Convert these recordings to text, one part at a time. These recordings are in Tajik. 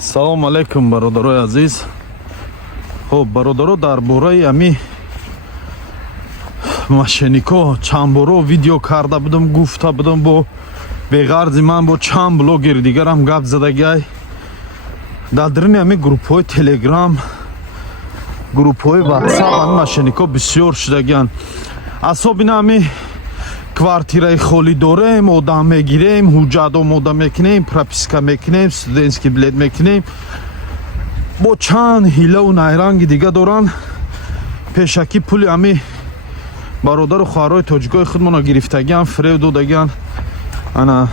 салом алейкум, бародарои азиз. Хоб, бародаро, дар бораи ами машинико чанд боро видео карда будам, гуфта будам бо беғарзи ман бо чанд блогери дигарам гап задагай. Дар дарини ами группҳои телеграм, группҳои ватсап ами машинико бисёр шудагиян. Асобина ами квартираи холӣ дорем, одам мегирем, ҳуҷҷат омода мекунем, прописка мекунем, студентский билет мекунем. Бо чанд ҳилаву найранги дига доран пешакӣ пули ами бародару хоҳарои тоҷикои худмона гирифтагиян, фреб додагиян. Ана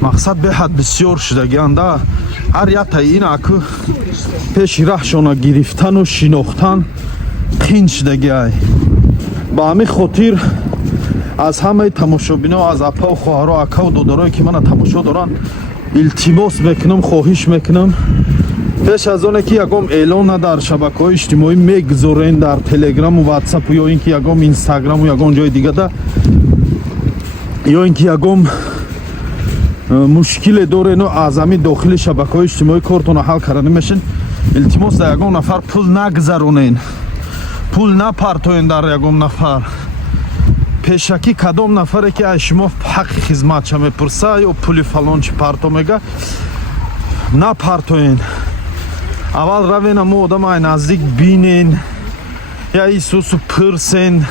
мақсад беҳад бисёр шудагиян да. ҳар ятаи ина аку пеши раҳшона гирифтану шинохтан қин шудагиай. ба ҳамин хотир аз ҳамаи тамошобино, аз апа ва хоҳаро, акаву додарое ки мана тамошо доранд илтимос мекунам, хоҳиш мекунам, пеш аз оне ки ягон эълона дар шабакаҳои иҷтимоӣ мегузорен, дар телеграму ватсапу ё ин ки ягон инстаграму ягон ҷои дигада, ё ин ки ягон мушкиле дорену аз ҳамин дохили шабакаҳои иҷтимоӣ кортона ҳал карда намешин, илтимос дар ягон нафар пул нагузаронен, пул напартоен дар ягон нафар. пешакӣ кадом нафаре ки аз шумо ҳаққи хизматша мепурса ё пули фалон чи парто мега, напартоен. аввал равен амо одама ай наздик бинен, я исусу пурсен,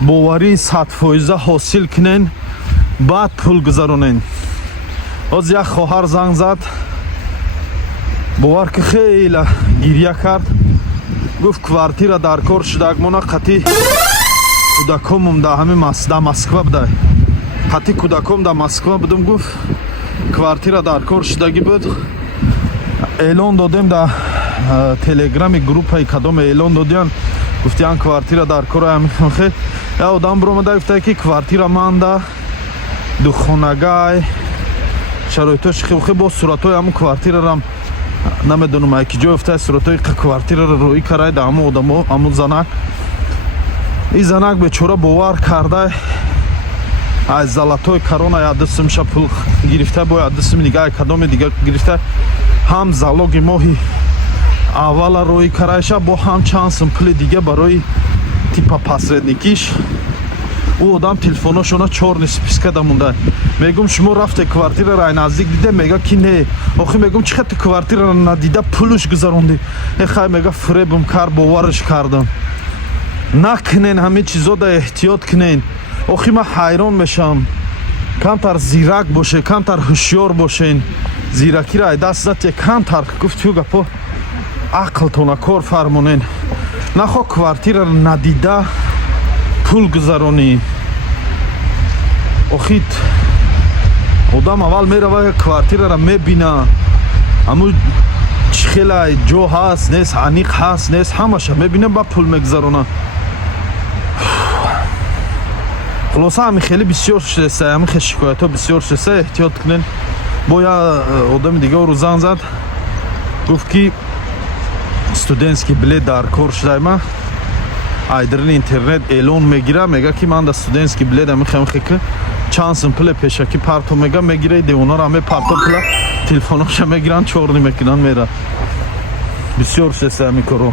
боварии 100% ҳосил кунен, баъд пул гузаронен. ҳоз як хоҳар занг зад, бовар ки хела гирья кард, гуфт квартира дар кор шудаг, мона қатӣ кӯдакомум дар ҳамин дар Москва будай. қатӣ кӯдаком дар Москва будум, гуфт квартира дар кор шудагӣ буд. эълон додем дар телеграми группаи кадом эълон додиян, гуфтиян квартира дар кор ҳамин. я одам биромада гуфтае ки квартира манда духонагай шароитош хеле бо суратҳои ҳамун квартирарам намедонам ай ки ҷой уфтае, суратҳои квартирара рӯӣ карай дар ҳамун одамо, ҳамун занак. ин занак бечора бовар карда аз залатои карона 1-2 сумша пул гирифта, бо 1-2 суми дига кадоми дига гирифта, ҳам залоги моҳи аввала рӯӣ карайша, бо ҳам чанд сум пули дига барои типа посредникиш. ӯ одам телефоношона 4 спискада монда. мегум шумо рафте квартирара ай наздик диде? Мега ки не. охи мегум чӣ хати квартирара надида пулуш гузаронди? хай мега фребум кар, боварш кардам. накунен ҳамин чизо да эҳтиёт кунен. охи ман ҳайрон мешавам. камтар зирак бошед, камтар ҳушёр бошен. зиракира ай даст зате камтар гуфт ё гапо ақлтона кор фармонен. нахо квартирара надида пул гузаронӣ. охи одам аввал мерава квартирара мебина, аму чӣ хеле ҷо ҳаст нест, аниқ ҳаст нест, ҳамаша мебина, ба пул мегузарона. хулоса ҳамин хеле бисёр шудеста, ҳамин хеле шикоятҳо бисёр шудеста. эҳтиёт кунен. бо я одами дигару занг зад, гуфт ки студентский билет дар кор шудайма, ай дарини интернет эълон мегира, мега ки ман да студентский билет мехоҳам ки чанд сум пуле пешакӣ парто мега мегира, девонаро ҳаме парто пула телефоноша мегиранд, чорни мекунанд, мера. бисёр шудеста ҳамин коро.